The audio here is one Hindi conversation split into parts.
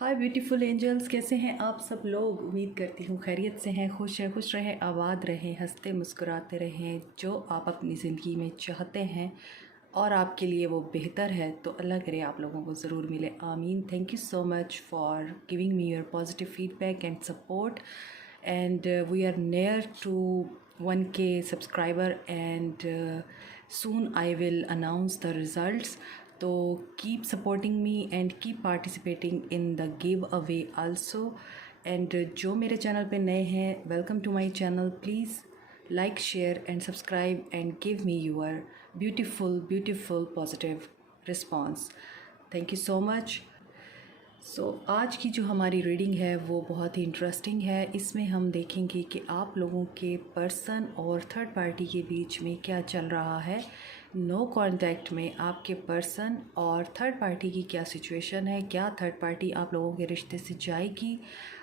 हाय ब्यूटीफुल एंजल्स, कैसे हैं आप सब लोग। उम्मीद करती हूँ खैरियत से हैं, खुश रहें, आबाद रहें, हंसते मुस्कुराते रहें। जो आप अपनी ज़िंदगी में चाहते हैं और आपके लिए वो बेहतर है, तो अल्लाह करे आप लोगों को ज़रूर मिले। आमीन। Thank you so much for giving me your positive feedback and support, and we are near to 1K subscriber, and soon I will announce the results. So keep supporting me and keep participating in the giveaway also. And जो मेरे चैनल पे नए हैं, welcome to my channel. Please like, share and subscribe and give me your beautiful positive response. Thank you so much. आज की जो हमारी रीडिंग है वो बहुत ही इंटरेस्टिंग है। इसमें हम देखेंगे कि आप लोगों के पर्सन और थर्ड पार्टी के बीच में क्या चल रहा है। नो कांटेक्ट में आपके पर्सन और थर्ड पार्टी की क्या सिचुएशन है, क्या थर्ड पार्टी आप लोगों के रिश्ते से जाएगी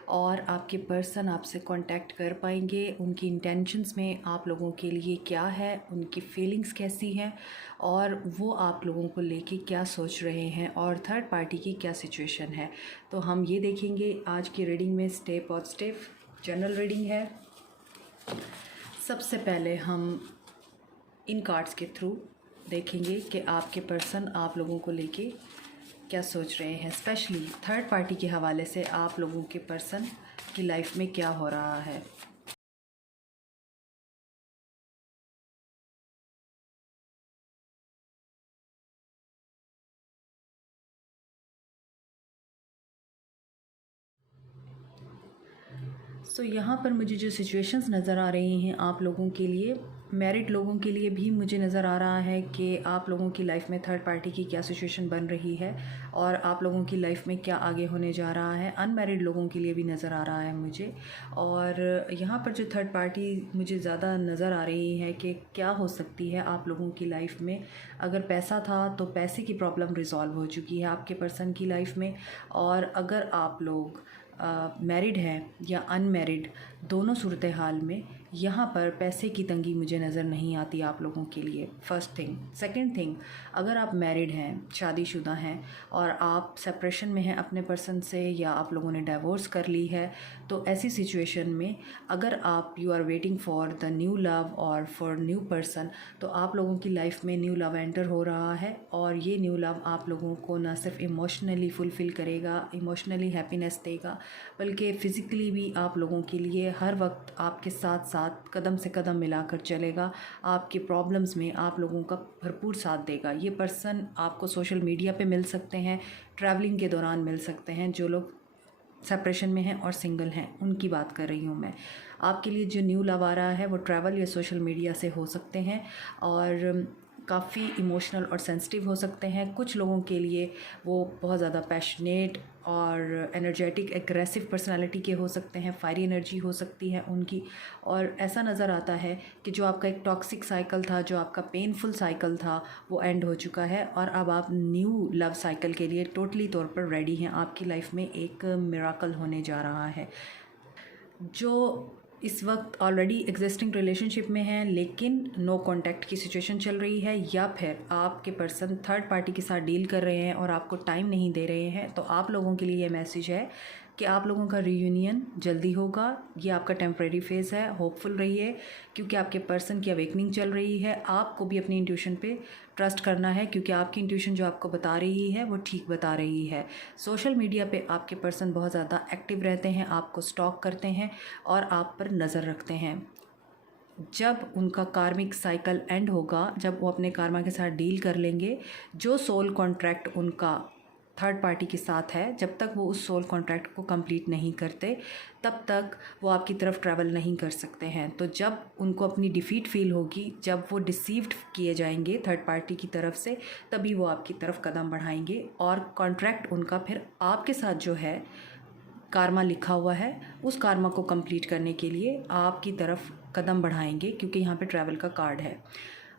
और आपके पर्सन आपसे कांटेक्ट कर पाएंगे। उनकी इंटेंशंस में आप लोगों के लिए क्या है, उनकी फीलिंग्स कैसी हैं और वो आप लोगों को लेके क्या सोच रहे हैं और थर्ड पार्टी की क्या सिचुएशन है। तो हम ये देखेंगे आज की रीडिंग में। स्टे पॉजिटिव, जनरल रीडिंग है। सबसे पहले हम इन कार्ड्स के थ्रू देखेंगे कि आपके पर्सन आप लोगों को लेके क्या सोच रहे हैं। स्पेशली थर्ड पार्टी के हवाले से आप लोगों के पर्सन की लाइफ में क्या हो रहा है। यहाँ पर मुझे जो सिचुएशंस नज़र आ रही हैं आप लोगों के लिए, मैरिड लोगों के लिए भी मुझे नज़र आ रहा है कि आप लोगों की लाइफ में थर्ड पार्टी की क्या सिचुएशन बन रही है और आप लोगों की लाइफ में क्या आगे होने जा रहा है। अनमैरिड लोगों के लिए भी नज़र आ रहा है मुझे। और यहाँ पर जो थर्ड पार्टी मुझे ज़्यादा नज़र आ रही है कि क्या हो सकती है आप लोगों की लाइफ में। अगर पैसा था तो पैसे की प्रॉब्लम रिज़ॉल्व हो चुकी है आपके पर्सन की लाइफ में। और अगर आप लोग मैरिड हैं या अनमैरिड, दोनों सूरत हाल में यहाँ पर पैसे की तंगी मुझे नज़र नहीं आती आप लोगों के लिए। First thing. सेकंड थिंग, अगर आप मैरिड हैं, शादीशुदा हैं और आप सेपरेशन में हैं अपने पर्सन से या आप लोगों ने डाइवोर्स कर ली है, तो ऐसी सिचुएशन में अगर आप you are waiting for the new love और फॉर न्यू पर्सन, तो आप लोगों की लाइफ में न्यू लव एंटर हो रहा है। और ये न्यू लव आप लोगों को ना सिर्फ इमोशनली फुलफ़िल करेगा, इमोशनली हैप्पीनेस देगा, बल्कि फ़िज़िकली भी आप लोगों के लिए हर वक्त आपके साथ साथ कदम से कदम मिलाकर चलेगा। आपकी प्रॉब्लम्स में आप लोगों का भरपूर साथ देगा। ये पर्सन आपको सोशल मीडिया पे मिल सकते हैं, ट्रैवलिंग के दौरान मिल सकते हैं। जो लोग सेपरेशन में हैं और सिंगल हैं उनकी बात कर रही हूँ मैं। आपके लिए जो न्यू लव आ रहा है वो ट्रैवल या सोशल मीडिया से हो सकते हैं और काफ़ी इमोशनल और सेंसिटिव हो सकते हैं। कुछ लोगों के लिए वो बहुत ज़्यादा पैशनेट और एनर्जेटिक एग्रेसिव पर्सनालिटी के हो सकते हैं, फायरी एनर्जी हो सकती है उनकी। और ऐसा नज़र आता है कि जो आपका एक टॉक्सिक साइकिल था, जो आपका पेनफुल साइकिल था, वो एंड हो चुका है और अब आप न्यू लव साइकिल के लिए टोटली तौर पर रेडी हैं। आपकी लाइफ में एक मिराकल होने जा रहा है। जो इस वक्त ऑलरेडी एग्जिस्टिंग रिलेशनशिप में हैं लेकिन नो कांटेक्ट की सिचुएशन चल रही है, या फिर आपके पर्सन थर्ड पार्टी के साथ डील कर रहे हैं और आपको टाइम नहीं दे रहे हैं, तो आप लोगों के लिए ये मैसेज है कि आप लोगों का रीयूनियन जल्दी होगा। ये आपका टेम्प्रेरी फेज़ है, होपफुल रहिए क्योंकि आपके पर्सन की अवेकनिंग चल रही है। आपको भी अपनी इंट्यूशन पे ट्रस्ट करना है क्योंकि आपकी इंट्यूशन जो आपको बता रही है वो ठीक बता रही है। सोशल मीडिया पे आपके पर्सन बहुत ज़्यादा एक्टिव रहते हैं, आपको स्टॉक करते हैं और आप पर नज़र रखते हैं। जब उनका कार्मिक साइकिल एंड होगा, जब वो अपने कार्मा के साथ डील कर लेंगे, जो सोल कॉन्ट्रैक्ट उनका थर्ड पार्टी के साथ है, जब तक वो उस सोल कॉन्ट्रैक्ट को कंप्लीट नहीं करते तब तक वो आपकी तरफ ट्रैवल नहीं कर सकते हैं। तो जब उनको अपनी डिफ़ीट फील होगी, जब वो डिसीव्ड किए जाएंगे थर्ड पार्टी की तरफ से, तभी वो आपकी तरफ कदम बढ़ाएंगे और कॉन्ट्रैक्ट उनका फिर आपके साथ जो है कार्मा लिखा हुआ है, उस कार्मा को कंप्लीट करने के लिए आपकी तरफ कदम बढ़ाएंगे क्योंकि यहाँ पे ट्रैवल का कार्ड है।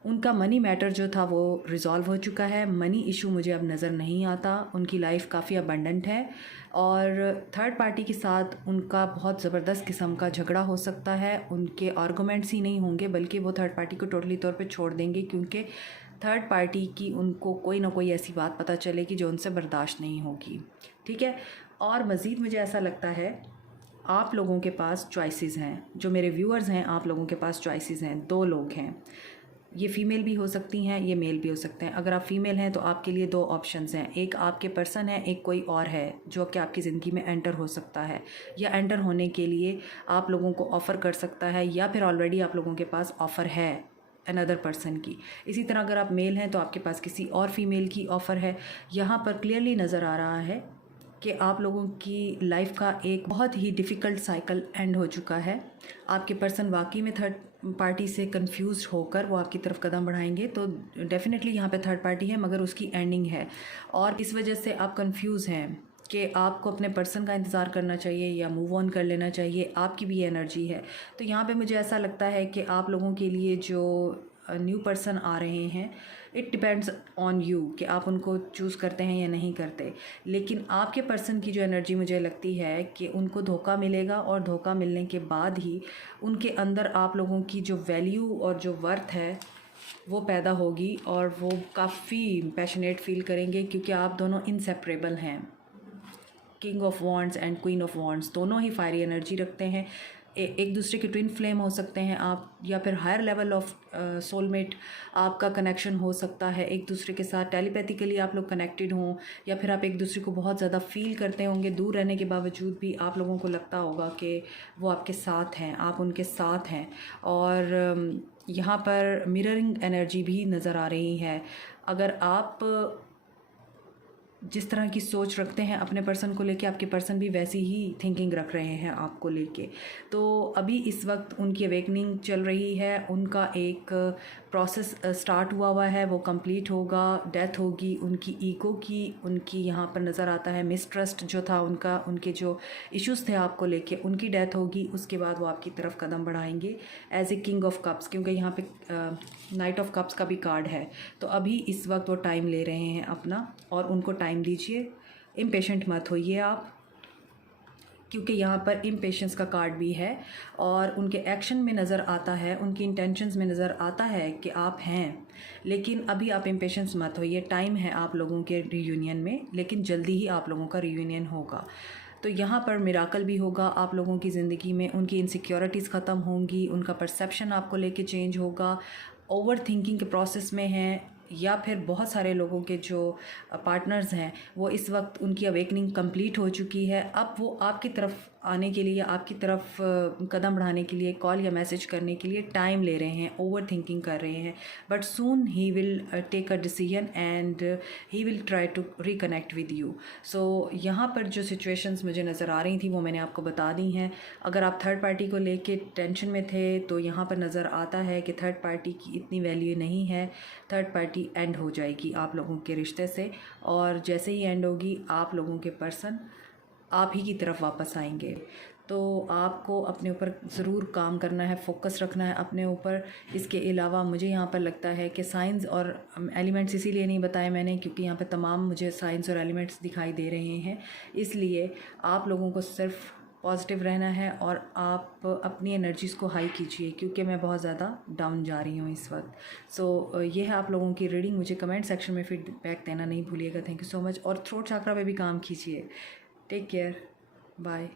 उनका मनी मैटर जो था वो रिज़ॉल्व हो चुका है। मनी इशू मुझे अब नज़र नहीं आता। उनकी लाइफ काफ़ी अबंडेंट है और थर्ड पार्टी के साथ उनका बहुत ज़बरदस्त किस्म का झगड़ा हो सकता है। उनके आर्गूमेंट्स ही नहीं होंगे बल्कि वो थर्ड पार्टी को टोटली तौर पे छोड़ देंगे क्योंकि थर्ड पार्टी की उनको कोई ना कोई ऐसी बात पता चलेगी जो उनसे बर्दाश्त नहीं होगी, ठीक है। और मज़ीद मुझे ऐसा लगता है आप लोगों के पास चॉइसेस हैं, जो मेरे व्यूअर्स हैं आप लोगों के पास चॉइसेस हैं। दो लोग हैं, ये फ़ीमेल भी हो सकती हैं, ये मेल भी हो सकते हैं। अगर आप फ़ीमेल हैं तो आपके लिए दो ऑप्शंस हैं, एक आपके पर्सन है, एक कोई और है जो कि आपकी ज़िंदगी में एंटर हो सकता है या एंटर होने के लिए आप लोगों को ऑफ़र कर सकता है, या फिर ऑलरेडी आप लोगों के पास ऑफ़र है अनदर पर्सन की। इसी तरह अगर आप मेल हैं तो आपके पास किसी और फीमेल की ऑफ़र है। यहाँ पर क्लियरली नज़र आ रहा है कि आप लोगों की लाइफ का एक बहुत ही डिफ़िकल्ट साइकिल एंड हो चुका है। आपके पर्सन वाकई में थर्ड पार्टी से कंफ्यूज होकर वो आपकी तरफ कदम बढ़ाएंगे, तो डेफ़िनेटली यहाँ पे थर्ड पार्टी है मगर उसकी एंडिंग है, और इस वजह से आप कंफ्यूज हैं कि आपको अपने पर्सन का इंतज़ार करना चाहिए या मूव ऑन कर लेना चाहिए। आपकी भी एनर्जी है, तो यहाँ पे मुझे ऐसा लगता है कि आप लोगों के लिए जो न्यू पर्सन आ रहे हैं, इट डिपेंड्स ऑन यू कि आप उनको चूज़ करते हैं या नहीं करते। लेकिन आपके पर्सन की जो एनर्जी मुझे लगती है कि उनको धोखा मिलेगा, और धोखा मिलने के बाद ही उनके अंदर आप लोगों की जो वैल्यू और जो वर्थ है वो पैदा होगी, और वो काफ़ी पैशनेट फील करेंगे क्योंकि आप दोनों इनसेपरेबल हैं। King of wands and queen of wands दोनों ही फायरी एनर्जी रखते हैं। एक दूसरे के ट्विन फ्लेम हो सकते हैं आप, या फिर हायर लेवल ऑफ सोलमेट आपका कनेक्शन हो सकता है। एक दूसरे के साथ टेलीपैथिकली आप लोग कनेक्टेड हों, या फिर आप एक दूसरे को बहुत ज़्यादा फील करते होंगे। दूर रहने के बावजूद भी आप लोगों को लगता होगा कि वो आपके साथ हैं, आप उनके साथ हैं। और यहाँ पर मिररिंग एनर्जी भी नज़र आ रही है। अगर आप जिस तरह की सोच रखते हैं अपने पर्सन को लेके, आपके पर्सन भी वैसी ही थिंकिंग रख रहे हैं आपको लेके। तो अभी इस वक्त उनकी अवेकनिंग चल रही है, उनका एक प्रोसेस स्टार्ट हुआ है, वो कंप्लीट होगा। डेथ होगी उनकी ईगो की, उनकी यहाँ पर नज़र आता है मिसट्रस्ट जो था उनका, उनके जो इश्यूज़ थे आपको लेके, उनकी डेथ होगी। उसके बाद वो आपकी तरफ कदम बढ़ाएंगे as a king of cups, क्योंकि यहाँ पे नाइट ऑफ कप्स का भी कार्ड है। तो अभी इस वक्त वो टाइम ले रहे हैं अपना, और उनको टाइम दीजिए, इम्पेशेंट मत होइए आप, क्योंकि यहाँ पर इम्पेशेंस का कार्ड भी है। और उनके एक्शन में नज़र आता है, उनकी इंटेंशंस में नज़र आता है कि आप हैं, लेकिन अभी आप इम्पेशेंस मत होइए। टाइम है आप लोगों के रियूनियन में, लेकिन जल्दी ही आप लोगों का रियूनियन होगा। तो यहाँ पर मिराकल भी होगा आप लोगों की ज़िंदगी में, उनकी इनसिक्योरिटीज़ ख़त्म होंगी, उनका परसेप्शन आपको लेके चेंज होगा। ओवर थिंकिंग के प्रोसेस में हैं, या फिर बहुत सारे लोगों के जो पार्टनर्स हैं वो इस वक्त उनकी अवेकनिंग कंप्लीट हो चुकी है। अब वो आपकी तरफ आने के लिए, आपकी तरफ कदम बढ़ाने के लिए, कॉल या मैसेज करने के लिए टाइम ले रहे हैं, ओवर थिंकिंग कर रहे हैं। But soon he will take a decision and he will try to reconnect with you. So यहाँ पर जो सिचुएशंस मुझे नज़र आ रही थी वो मैंने आपको बता दी हैं। अगर आप थर्ड पार्टी को लेके टेंशन में थे तो यहाँ पर नज़र आता है कि थर्ड पार्टी की इतनी वैल्यू नहीं है। थर्ड पार्टी एंड हो जाएगी आप लोगों के रिश्ते से, और जैसे ही एंड होगी आप लोगों के पर्सन आप ही की तरफ वापस आएंगे। तो आपको अपने ऊपर ज़रूर काम करना है, फोकस रखना है अपने ऊपर। इसके अलावा मुझे यहाँ पर लगता है कि साइंस और एलिमेंट्स इसीलिए नहीं बताए मैंने क्योंकि यहाँ पे तमाम मुझे साइंस और एलिमेंट्स दिखाई दे रहे हैं। इसलिए आप लोगों को सिर्फ पॉजिटिव रहना है और आप अपनी एनर्जीज़ को हाई कीजिए, क्योंकि मैं बहुत ज़्यादा डाउन जा रही हूँ इस वक्त। सो ये है आप लोगों की रीडिंग। मुझे कमेंट सेक्शन में फीडबैक देना नहीं भूलिएगा। Thank you so much. और थ्रोट चक्रा पे भी काम कीजिए। Take care, bye.